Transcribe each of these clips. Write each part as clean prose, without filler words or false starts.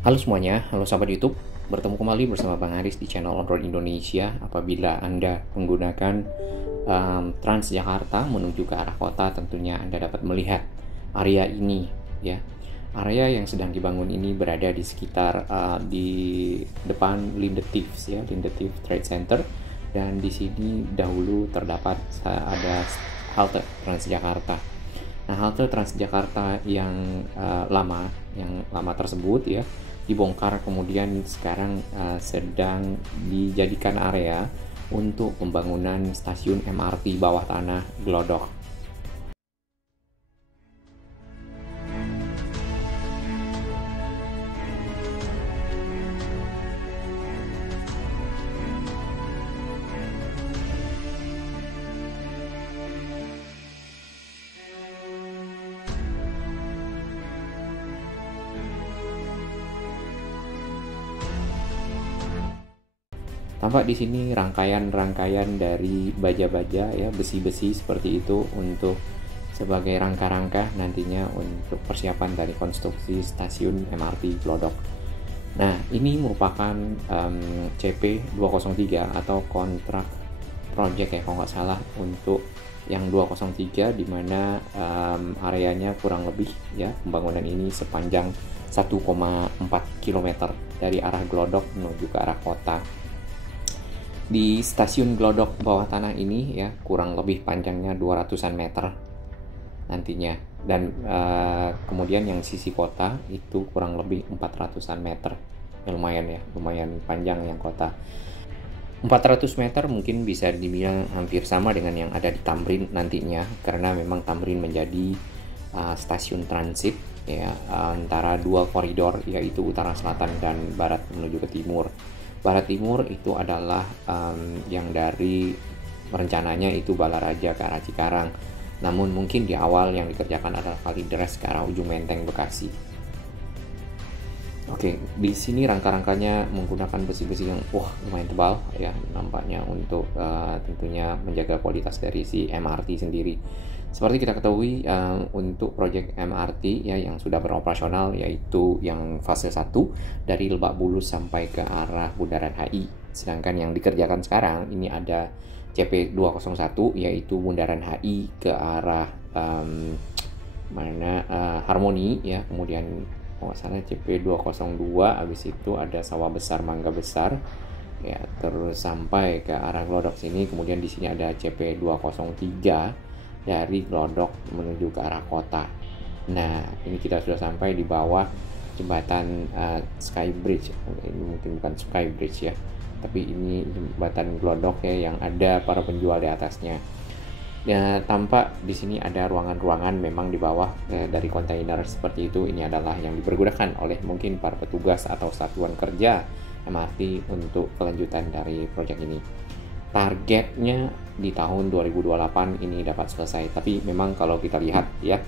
Halo semuanya, halo sahabat YouTube. Bertemu kembali bersama Bang Aris di channel On-Road Indonesia. Apabila Anda menggunakan Transjakarta menuju ke arah kota, tentunya Anda dapat melihat area ini, ya. Area yang sedang dibangun ini berada di sekitar di depan Lindetifs, ya, Lindetif Trade Center. Dan di sini dahulu terdapat ada halte Transjakarta. Nah, halte Transjakarta yang lama tersebut, ya, dibongkar, kemudian sekarang sedang dijadikan area untuk pembangunan stasiun MRT bawah tanah Glodok. Tampak di sini rangkaian-rangkaian dari baja-baja, ya, besi-besi seperti itu untuk sebagai rangka-rangka nantinya untuk persiapan dari konstruksi stasiun MRT Glodok. Nah, ini merupakan CP203 atau kontrak project, ya, kalau nggak salah, untuk yang 203, di mana areanya kurang lebih, ya, pembangunan ini sepanjang 1,4 km dari arah Glodok menuju ke arah kota. Di stasiun Glodok bawah tanah ini, ya, kurang lebih panjangnya 200-an meter nantinya, dan kemudian yang sisi kota itu kurang lebih 400-an meter. Ya, lumayan, ya, lumayan panjang yang kota. 400 meter mungkin bisa dibilang hampir sama dengan yang ada di Tamrin nantinya, karena memang Tamrin menjadi stasiun transit, ya, antara dua koridor, yaitu utara, selatan, dan barat menuju ke timur. Barat timur itu adalah yang dari rencananya itu Balaraja ke arah Cikarang. Namun mungkin di awal yang dikerjakan adalah Kalideres ke arah Ujung Menteng, Bekasi. Oke, di sini rangka-rangkanya menggunakan besi-besi yang lumayan tebal, ya, nampaknya untuk tentunya menjaga kualitas dari si MRT sendiri. Seperti kita ketahui, untuk proyek MRT, ya, yang sudah beroperasional, yaitu yang fase 1 dari Lebak Bulus sampai ke arah Bundaran HI. Sedangkan yang dikerjakan sekarang ini ada CP201, yaitu Bundaran HI ke arah Harmoni, ya, kemudian sana CP202, habis itu ada Sawah Besar, Mangga Besar, ya, terus sampai ke arah Glodok sini. Kemudian di sini ada CP203 dari Glodok menuju ke arah kota. Nah, ini kita sudah sampai di bawah jembatan Skybridge. Ini mungkin bukan Skybridge, ya, tapi ini jembatan Glodok, ya, yang ada para penjual di atasnya. Ya, tampak di sini ada ruangan-ruangan memang di bawah dari kontainer seperti itu. Ini adalah yang dipergunakan oleh mungkin para petugas atau satuan kerja MRT untuk kelanjutan dari proyek ini. Targetnya di tahun 2028 ini dapat selesai. Tapi memang kalau kita lihat, ya,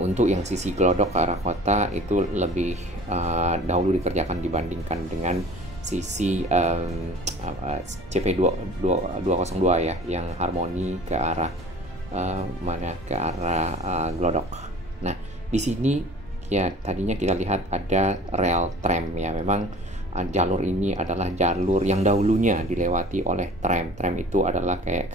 untuk yang sisi Glodok ke arah kota itu lebih dahulu dikerjakan dibandingkan dengan sisi CP202, ya, yang Harmoni ke arah Glodok. Nah, di sini, ya, tadinya kita lihat ada rel tram, ya. Memang jalur ini adalah jalur yang dahulunya dilewati oleh tram. Tram itu adalah kayak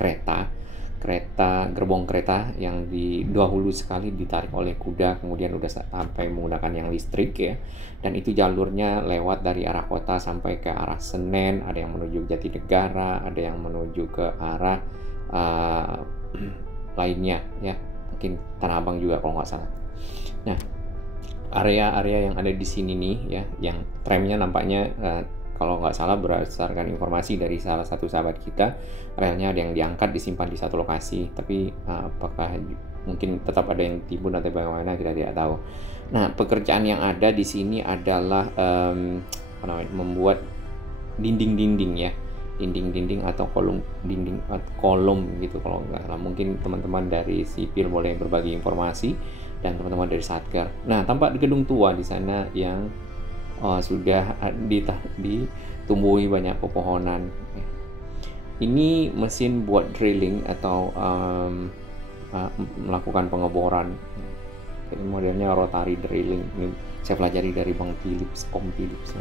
gerbong kereta yang dahulu sekali ditarik oleh kuda, kemudian udah sampai menggunakan yang listrik, ya. Dan itu jalurnya lewat dari arah kota sampai ke arah Senen, ada yang menuju Jatinegara, ada yang menuju ke arah lainnya, ya, mungkin Tanah Abang juga kalau nggak salah. Nah, area-area yang ada di sini nih, ya, yang tramnya nampaknya kalau nggak salah berdasarkan informasi dari salah satu sahabat kita, relnya ada yang diangkat disimpan di satu lokasi, tapi apakah mungkin tetap ada yang timbun atau bagaimana kita tidak tahu. Nah, pekerjaan yang ada di sini adalah membuat dinding-dinding, ya, dinding-dinding atau kolom gitu kalau nggak salah. Mungkin teman-teman dari sipil boleh berbagi informasi, dan teman-teman dari Satker. Nah, tampak di gedung tua di sana yang sudah ditumbuhi banyak pepohonan. Ini mesin buat drilling atau melakukan pengeboran. Jadi modelnya rotary drilling. Ini saya pelajari dari Bang Philips, Om Philips.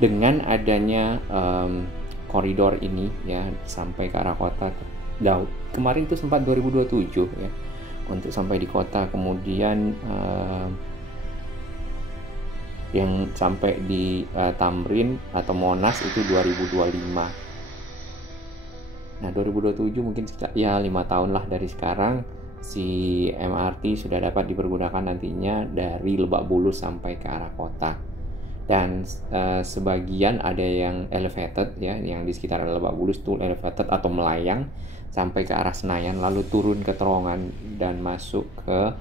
Dengan adanya koridor ini ya sampai ke arah kota Daud, kemarin itu sempat 2027 ya untuk sampai di kota, kemudian yang sampai di Tamrin atau Monas itu 2025. Nah 2027 mungkin ya 5 tahun lah dari sekarang si MRT sudah dapat dipergunakan nantinya dari Lebak Bulus sampai ke arah kota. Dan sebagian ada yang elevated ya, yang di sekitar Lebak Bulus itu elevated atau melayang sampai ke arah Senayan, lalu turun ke terowongan dan masuk ke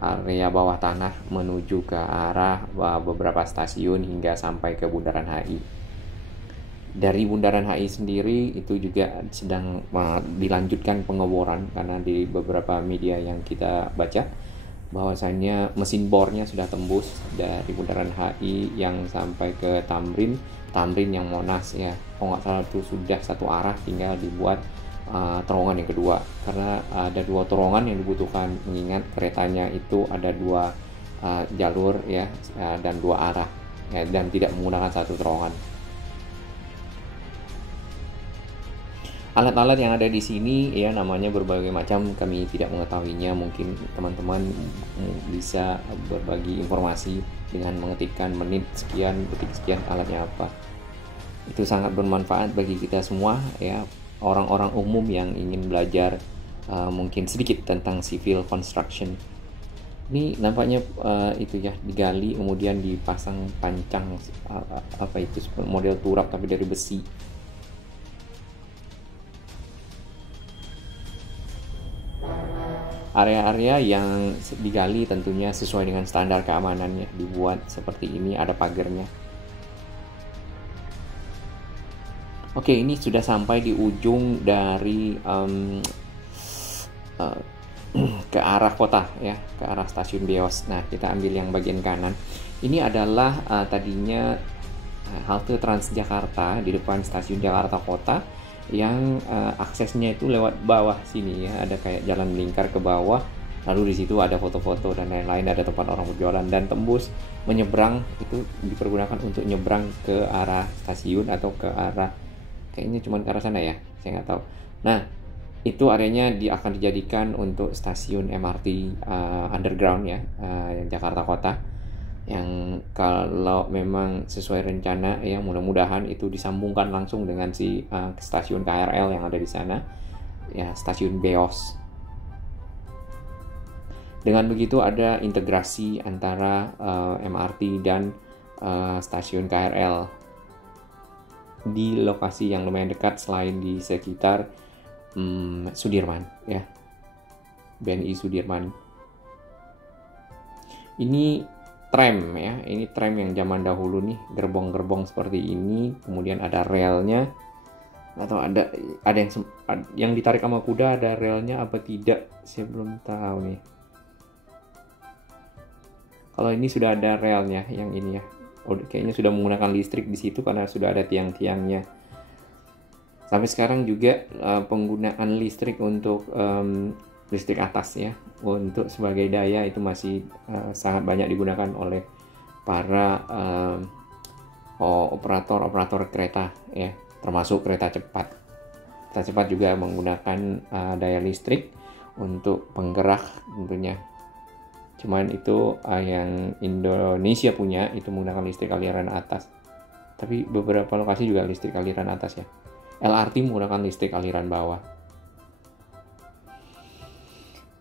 area bawah tanah menuju ke arah beberapa stasiun hingga sampai ke Bundaran HI. Dari Bundaran HI sendiri itu juga sedang dilanjutkan pengeboran, karena di beberapa media yang kita baca bahwasanya mesin bornya sudah tembus dari Bundaran HI yang sampai ke Tamrin yang Monas ya. Kalau nggak salah itu sudah satu arah, tinggal dibuat terowongan yang kedua, karena ada 2 terowongan yang dibutuhkan, mengingat keretanya itu ada 2 jalur ya dan 2 arah ya, dan tidak menggunakan satu terowongan. Alat-alat yang ada di sini ya namanya berbagai macam, kami tidak mengetahuinya. Mungkin teman-teman bisa berbagi informasi dengan mengetikkan menit sekian, detik sekian alatnya apa. Itu sangat bermanfaat bagi kita semua ya, orang-orang umum yang ingin belajar mungkin sedikit tentang civil construction. Ini nampaknya itu ya digali kemudian dipasang pancang apa itu model turap tapi dari besi. Area-area yang digali tentunya sesuai dengan standar keamanannya, dibuat seperti ini, ada pagarnya. Oke, ini sudah sampai di ujung dari ke arah kota ya, ke arah stasiun Beos. Nah, kita ambil yang bagian kanan. Ini adalah tadinya halte Transjakarta di depan stasiun Jakarta Kota, yang aksesnya itu lewat bawah sini ya, ada kayak jalan melingkar ke bawah, lalu di situ ada foto-foto dan lain-lain, ada tempat orang berjualan, dan tembus menyeberang itu dipergunakan untuk nyebrang ke arah stasiun atau ke arah, kayaknya cuma ke arah sana ya, saya nggak tahu. Nah itu areanya akan dijadikan untuk stasiun MRT underground ya, Jakarta Kota, yang kalau memang sesuai rencana ya mudah-mudahan itu disambungkan langsung dengan si stasiun KRL yang ada di sana ya, stasiun Beos. Dengan begitu ada integrasi antara MRT dan stasiun KRL di lokasi yang lumayan dekat selain di sekitar Sudirman ya, BNI Sudirman. Ini tram ya, ini tram yang zaman dahulu nih, gerbong-gerbong seperti ini, kemudian ada relnya, atau ada yang ditarik sama kuda, ada relnya apa tidak, saya belum tahu nih. Kalau ini sudah ada relnya, yang ini ya, kayaknya sudah menggunakan listrik di situ karena sudah ada tiang-tiangnya. Sampai sekarang juga penggunaan listrik untuk listrik atas ya, untuk sebagai daya itu masih sangat banyak digunakan oleh para operator kereta ya, termasuk kereta cepat. Kereta cepat juga menggunakan daya listrik untuk penggerak tentunya. Cuman itu yang Indonesia punya itu menggunakan listrik aliran atas. Tapi beberapa lokasi juga listrik aliran atas ya. LRT menggunakan listrik aliran bawah.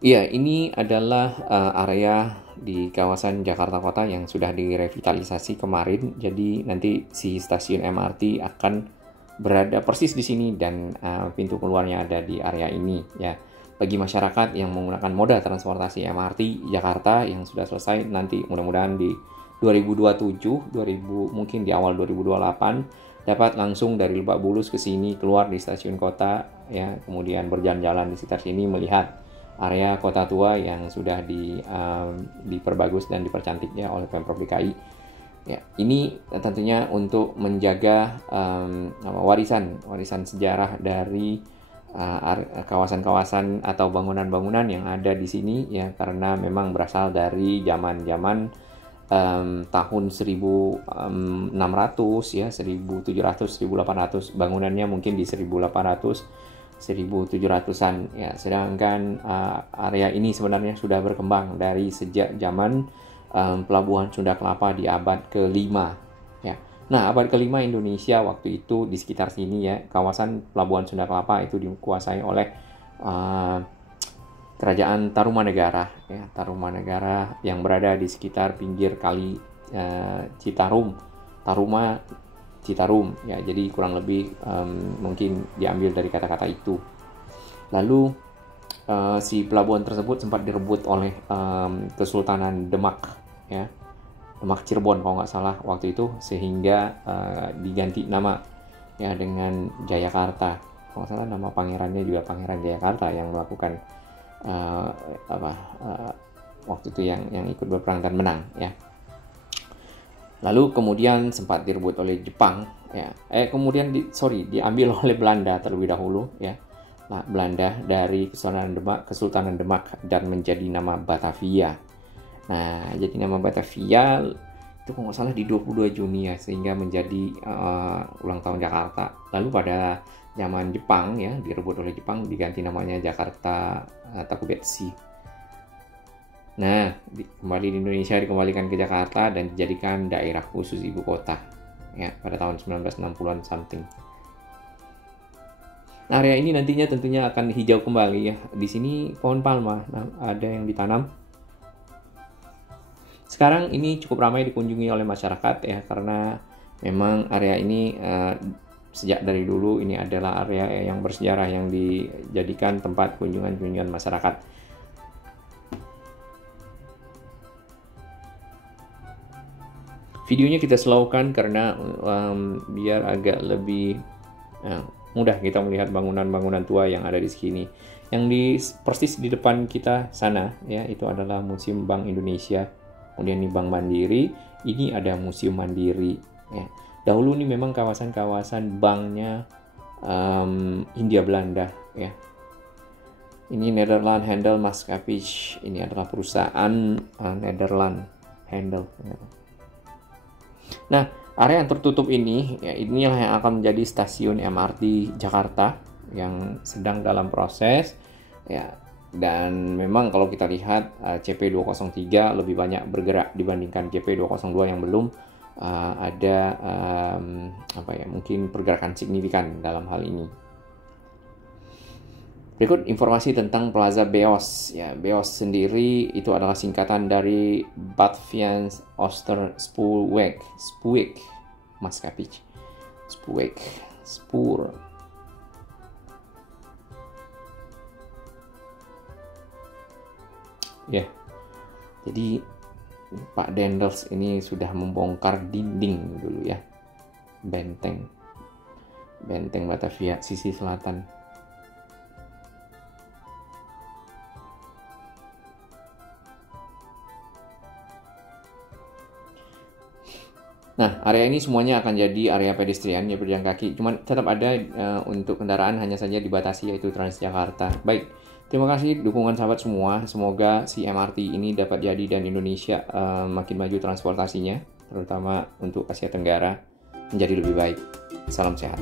Iya, ini adalah area di kawasan Jakarta Kota yang sudah direvitalisasi kemarin. Jadi nanti si stasiun MRT akan berada persis di sini dan pintu keluarnya ada di area ini ya. Bagi masyarakat yang menggunakan moda transportasi MRT Jakarta yang sudah selesai, nanti mudah-mudahan di 2027, mungkin di awal 2028 dapat langsung dari Lebak Bulus ke sini, keluar di stasiun kota ya, kemudian berjalan-jalan di sekitar sini melihat area kota tua yang sudah diperbagus dan dipercantiknya oleh Pemprov DKI. Ya, ini tentunya untuk menjaga warisan sejarah dari kawasan-kawasan atau bangunan-bangunan yang ada di sini ya, karena memang berasal dari zaman-zaman tahun 1600 ya, 1700, 1800, bangunannya mungkin di 1800, 1700-an ya. Sedangkan area ini sebenarnya sudah berkembang dari sejak zaman pelabuhan Sunda Kelapa di abad ke-5 ya. Nah, abad ke-5 Indonesia waktu itu di sekitar sini ya, kawasan pelabuhan Sunda Kelapa itu dikuasai oleh Kerajaan Tarumanegara ya, Tarumanegara yang berada di sekitar pinggir kali Citarum, Taruma Citarum ya. Jadi kurang lebih mungkin diambil dari kata-kata itu. Lalu si pelabuhan tersebut sempat direbut oleh Kesultanan Demak ya, Demak Cirebon kalau nggak salah waktu itu, sehingga diganti nama ya dengan Jayakarta. Kalau nggak salah nama pangerannya juga Pangeran Jayakarta yang melakukan waktu itu yang ikut berperang dan menang ya. Lalu kemudian sempat direbut oleh Jepang ya. Kemudian diambil oleh Belanda terlebih dahulu ya. Nah, Belanda dari Kesultanan Demak dan menjadi nama Batavia. Nah, jadi nama Batavia itu kalau nggak salah di 22 Juni ya, sehingga menjadi ulang tahun Jakarta. Lalu pada zaman Jepang ya, direbut oleh Jepang, diganti namanya Jakarta Takubetsu. Nah, kembali di Indonesia dikembalikan ke Jakarta dan dijadikan daerah khusus ibu kota ya pada tahun 1960-an something. Nah, area ini nantinya tentunya akan hijau kembali ya. Di sini pohon palma ada yang ditanam. Sekarang ini cukup ramai dikunjungi oleh masyarakat ya, karena memang area ini sejak dari dulu ini adalah area yang bersejarah yang dijadikan tempat kunjungan masyarakat. Videonya kita slowkan karena biar agak lebih mudah kita melihat bangunan-bangunan tua yang ada di sini. Yang persis di depan kita sana ya, itu adalah Museum Bank Indonesia. Kemudian ini Bank Mandiri, ini ada Museum Mandiri ya. Dahulu ini memang kawasan-kawasan banknya Hindia Belanda ya. Ini Nederland Handelsmaatschappij, ini adalah perusahaan Nederland Handel. Nah, area yang tertutup ini ya, inilah yang akan menjadi stasiun MRT Jakarta yang sedang dalam proses ya. Dan memang kalau kita lihat CP203 lebih banyak bergerak dibandingkan CP202 yang belum ada mungkin pergerakan signifikan dalam hal ini. Berikut informasi tentang Plaza Beos ya. Beos sendiri itu adalah singkatan dari Batavia Oosterspoorweg, Maatschappij, Spoor. Ya, jadi Pak Dendels ini sudah membongkar dinding dulu ya, benteng Batavia sisi selatan. Nah, area ini semuanya akan jadi area pedestrian ya, berjalan kaki. Cuman tetap ada untuk kendaraan hanya saja dibatasi, yaitu Transjakarta. Baik. Terima kasih dukungan sahabat semua. Semoga si MRT ini dapat jadi dan Indonesia makin maju transportasinya, terutama untuk Asia Tenggara, menjadi lebih baik. Salam sehat.